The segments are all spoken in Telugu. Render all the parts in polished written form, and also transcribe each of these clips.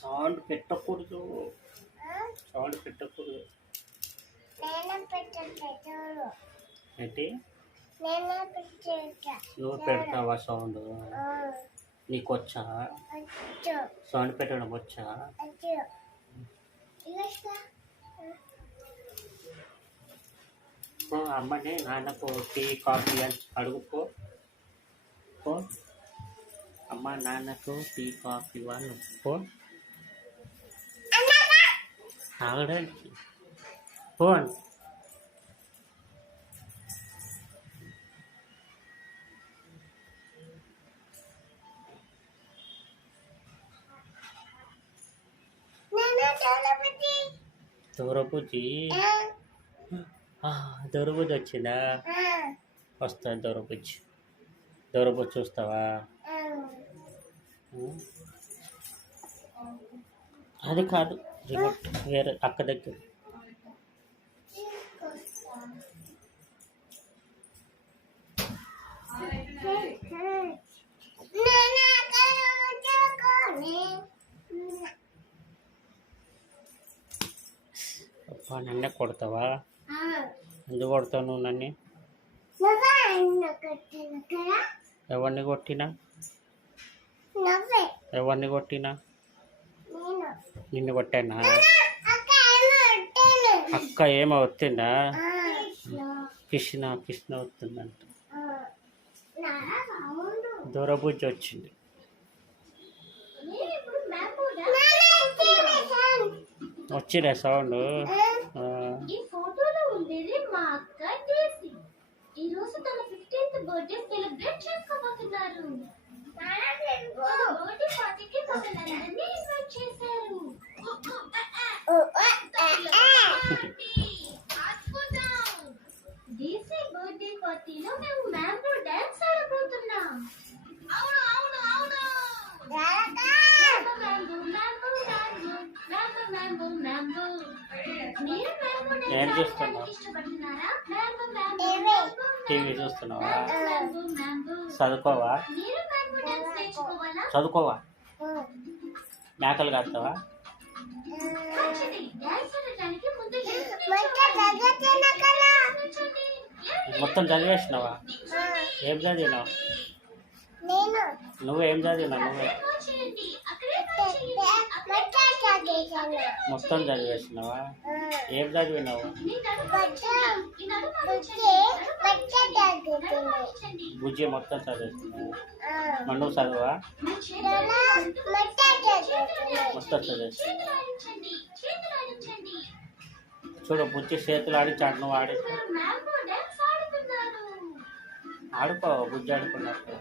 సౌండ్ పెట్టకూడదు. సౌండ్ పెట్టకూడదు. ఏంటి నువ్వు పెడతావా సౌండ్? నీకు వచ్చా సౌండ్ పెట్టడం? వచ్చా? అమ్మని నాన్నకు టీ కాఫీ అని అడుగుపో. అమ్మ నాన్నకు టీ కాఫీ వాళ్ళు పో తాగడానికి ఫోన్. దూరబుజ్జి దూరబుజ్జి వచ్చిందా? వస్తా దూరబుజ్జి. దూరబుజ్జి చూస్తావా? అది కాదు రిమోట్ వేరే అక్క దగ్గర. నన్నే కొడతావా? ఎందుకు కొడతావు నువ్వు నన్ను? ఎవరిని కొట్టినా? ఎవరిని కొట్టినా? నిన్ను కొట్టానా? అక్క ఏమో వస్తుందా? కృష్ణ వస్తుందంట. దూరబుజ్జి వచ్చింది. వచ్చిరా సౌండ్? ఈ ఫోటోలో ఉండేది మా అక్క డేసీ. ఈ రోజు తన 15th బర్త్డే సెలబ్రేట్ చేసుకోబోతున్నారు. బర్త్డే పార్టీకి మమ్మల్ని ఇన్వైట్ చేశారు. డేసీ బర్త్డే పార్టీలో మేము మ్యాంగో డాన్స్ ఆడబోతున్నాం. అవును అవును అవును. ఏం చూస్తున్నావు? టీవీ చూస్తున్నావా? చదువుకోవా? మేకలు కాస్తావా? మొత్తం చదివేసినావా? ఏం చదివినావు? నువ్వేం చదివినావు? మొత్తం చదివేసినావా? ఏం చదివినావు? బుజ్జి మొత్తం చదివేసినావు. నువ్వు చదువా? మొత్తం చదివేసినావు. చూడు బుజ్జి చేతులు ఆడించాడు. నువ్వు ఆడుకో. బుజ్జి ఆడుకున్నట్టు.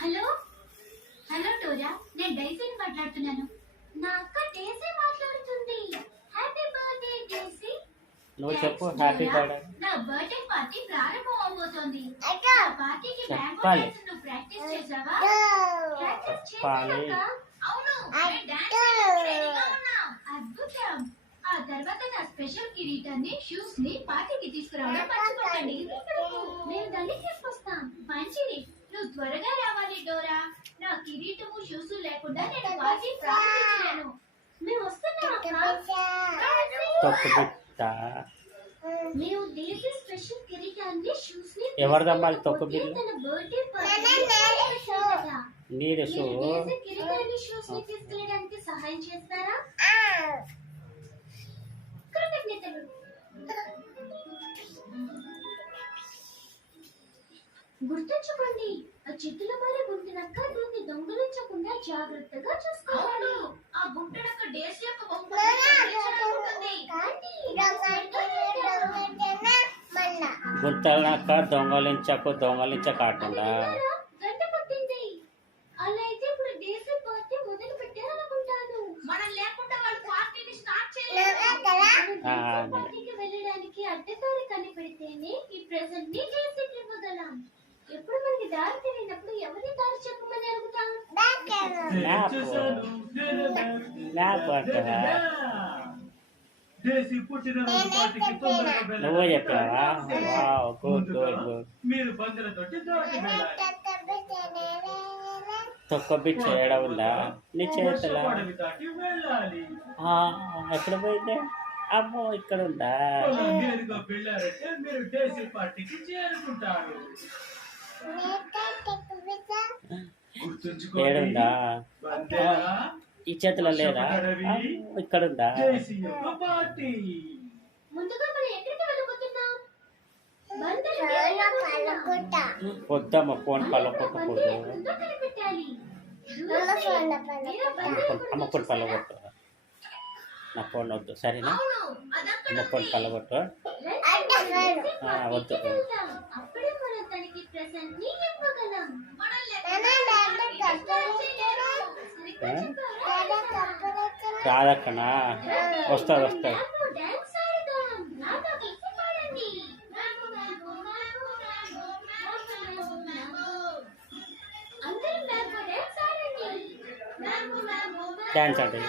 హలో హలో డోరా, నేను డైసీని మాట్లాడుతున్నాను. నా అక్క డేసీ మాట్లాడుతుంది. Happy birthday Daisy. నువ్వు చెప్పు. Happy birthday. నా బర్త్డే పార్టీ ప్రారంభం అవబోతోంది. పార్టీకి మ్యాంగో డాన్స్ నువ్వు ప్రాక్టీస్ చేసావా? ప్రాక్టీస్ చేసావా? అవును, నేను డాన్స్ చేయడానికి రెడీగా ఉన్నాం. అద్భుతం. ఆ తర్వాత నా స్పెషల్ కిరీటాన్ని, షూస్ ని పార్టీకి తీసుకురావడం మర్చిపోకండి. మేము దాన్ని తీసుకొస్తాం. మంచిది. నువ్వు త్వరగా రావాలి డోరా. నా కిరీటము షూస్ లేకుండా నేను పార్టీ ప్రారంభించలేను. మేము వస్తున్నాం అక్క. మేము దేశీ స్పెషల్ కిరీటాన్ని, షూస్ ని ఎవరిదమ్మా తొక్కు బిల్లు? తన బర్త్డే పార్టీ నీడు షూ. దేశీ కిరీటాన్ని, షూస్ ని తీసుకెళ్ళడానికి సహాయం చేస్తారా? కృతజ్ఞతలు. గుర్తుంచుకోండి, ఆ చెట్టుల బారి గుంటినక్క దీన్ని దొంగలించకుండా జాగ్రత్తగా చూసుకోవాలి. ఆ గుంటనక్క డేస్ యొక్క గుంటలనక్క దొంగలించకాకుండా గంట పట్టింది. అలా అయితే ఇప్పుడు డేసీ పార్టీ మొదలు పెట్టారనుకుంటాను. మనం లేకుండా వాళ్ళు పార్టీని స్టార్ట్ చేయలేరు. పార్టీకి వెళ్ళడానికి అడ్డదారి కనిపెడితేనే ఈ ప్రెజెంట్ ని డేసీకి వదలాం. ఎప్పుడు మనకి దారి తెలియనప్పుడు ఎవరి దారి చెప్పమని అడుగుతాం? నాకు అంటావా? దేశీ పుట్టినరోజు పార్టీకి తొందరగా వెళ్ళాలి. నువ్వే చెప్పావా? Wow, good good good. మీరు బందెలతోటి దాటి వెళ్ళాలి. తొక్క పిచ్చ ఏడ ఉందా నీ చేతుల? అడవి దాటి వెళ్ళాలి. ఎక్కడ పోయిందే? అమ్మో, ఇక్కడ ఉందా? అలా నేరుగా వెళ్ళారంటే మీరు దేశీ పార్టీకి చేరుకుంటారు. గుర్తుంచుకోండి, ఏడుందా? బందెల ఈ చేతిలో లేదా? ఇక్కడ ఉందా? దేశీ యొక్క పార్టీ. ముందుగా మనం ఎక్కడికి వెళ్ళబోతున్నాం? వద్దమ్మ, ఫోన్ పలకొట్టకూడదు. అమ్మ ఫోన్ పలగొట్టు. నా ఫోన్ వద్దు, సరేనా? అమ్మ ఫోన్ పలగొట్టు. వద్దు. అప్పుడే మనం తనకి ప్రెజెంట్ ని ఇవ్వగలం. రాదక్కనా? వస్తుంది వస్తుంది. డాన్స్ ఆడదాం. నాతో కలిసి పాడండి. అందరం మ్యాంగో డాన్స్ ఆడండి. డాన్స్ అంటే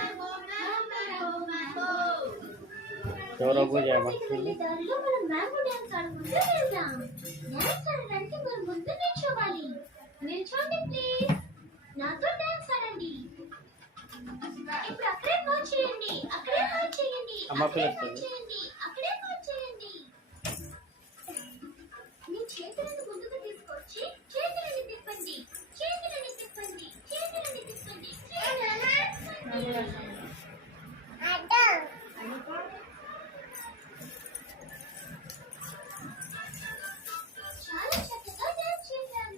ఎవరో పూజ చేయమంటుంది. దారిలో మనం మ్యాంగో డాన్స్ ఆడుకుంటూ వెళ్దాం. డాన్స్ ఆడడానికి మనం ముందు నిల్చోవాలి. నిల్చోండి ప్లీజ్. నాతో డాన్స్ ఆడండి. ఇప్పుడు అక్కడే పాజ్ చేయండి. అక్కడే పాజ్ చేయండి. అమ్మ అక్కడే పిలుస్తుంది. పాజ్ చేయండి. అక్కడే పాజ్ చేయండి. మీ చేతులను ముందుకు తీసుకొచ్చి చేతులని తిప్పండి. చేతులని తిప్పండి. చేతులని తిప్పండి. చాలా చక్కగా డాన్స్ చేశారు.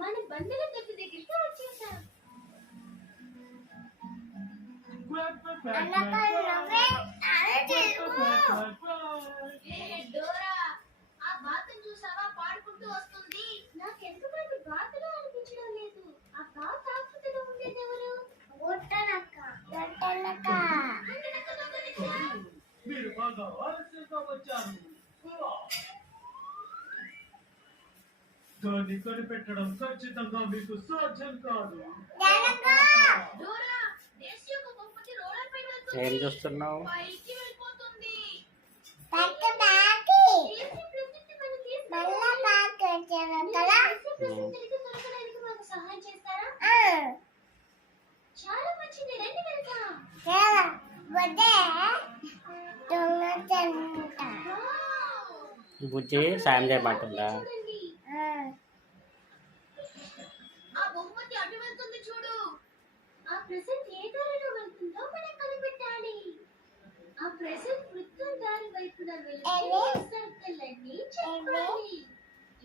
మనం బందెల తొట్టి దగ్గరికి వచ్చేసాం. డోరా, ఆ బాతును చూసావా? పాడుకుంటూ వస్తుంది. నాకెందుకు అది బాతులా అనిపించడం లేదు. ఆ బాత్ ఆకృతిలో ఉండేది ఎవరు? మీరు బాగా ఆలస్యంగా వచ్చారు. దాన్ని కనిపెట్టడం ఖచ్చితంగా మీకు సాధ్యం కాదు. డోరా, దేశీ యొక్క బొమ్మకి రోలర్ పై వెళ్తుంది. ఏం చూస్తున్నావు? పైకి వెళ్ళిపోతుంది. సహాయం చేస్తారా? చాలా మంచిది, రండి వెళ్దాం. బుజ్జి సాయం చేయమంటుందా? చూడండి, ఆ బహుమతి అటు వెళ్తుంది చూడు. ఆ ప్రెసెంట్ ఏ దారిలో వెళ్తుందో మనం కనిపెట్టాలి. ఆ ప్రెసెంట్ వృత్తం దారి వైపున వెళ్తే సర్కిల్ అన్ని చెప్పాలి.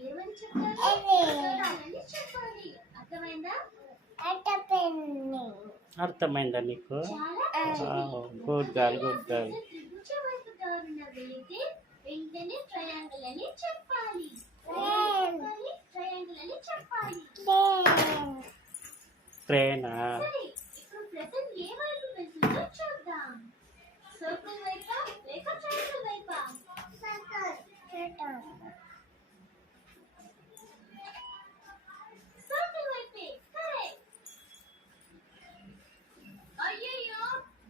ఏమని చెప్పాలి? సర్కిల్ చెప్పాలి. అర్థమైందా? అర్థమైందా నీకు? చాలా గుడ్ గర్ల్, గుడ్ గర్ల్. త్రిభుజ వైపు దారిన వెళితే వెంటనే ట్రయాంగిల్ అని చెప్పాలి. ట్రయాంగిల్ అని చెప్పాలి. ట్రైనా? సరే, ఇప్పుడు ప్రెసెంట్ ఏ వైపు వెళ్తుందో చూద్దాం. సర్కిల్ వైపా లేక ట్రయాంగిల్ వైపా? సర్కిల్ వైపే. కరెక్ట్. అయ్యయ్యో,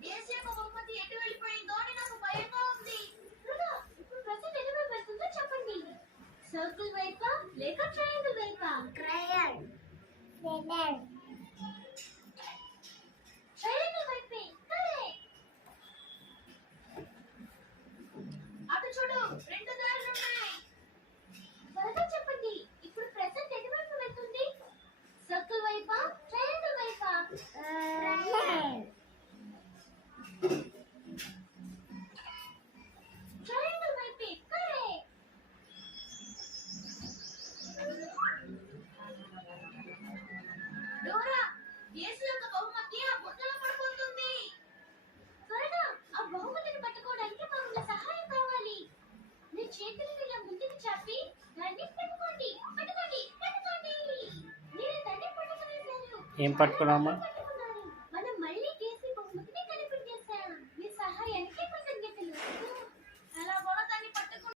దేశీయ బహుమతి ఎటు వెళ్ళిపోయిందో అని నాకు భయంగా ఉంది. ఇప్పుడు ప్రెసెంట్ ఎటువైపు వెళ్తుందో చెప్పండి. సర్కిల్ వైపా లేక ట్రయాంగిల్ వైపా? ట్రయాంగిల్ వైపే. కరెక్ట్. అటు చూడు, రెండు దారులు ఉన్నాయి. త్వరగా చెప్పండి. ఇప్పుడు ప్రెసెంట్ ఎటువైపు వెళ్తుంది? సర్కిల్ వైపా ట్రయాంగిల్ వైపా? ట్రయాంగిల్ వైపే. కరెక్ట్. డోరా, యేసు యొక్క బహుమతి ఆ బుట్టలో పడిపోతుంది. త్వరగా ఆ బహుమతిని పట్టుకోవడానికి మనకు సహాయం కావాలి. మీ చేతులను ఇలా ముందుకు చాపి దాన్ని పట్టుకోండి. పట్టుకోండి, పట్టుకోండి. మీరు దాన్ని పట్టుకునేశారు. ఏం పట్టుకున్నామా?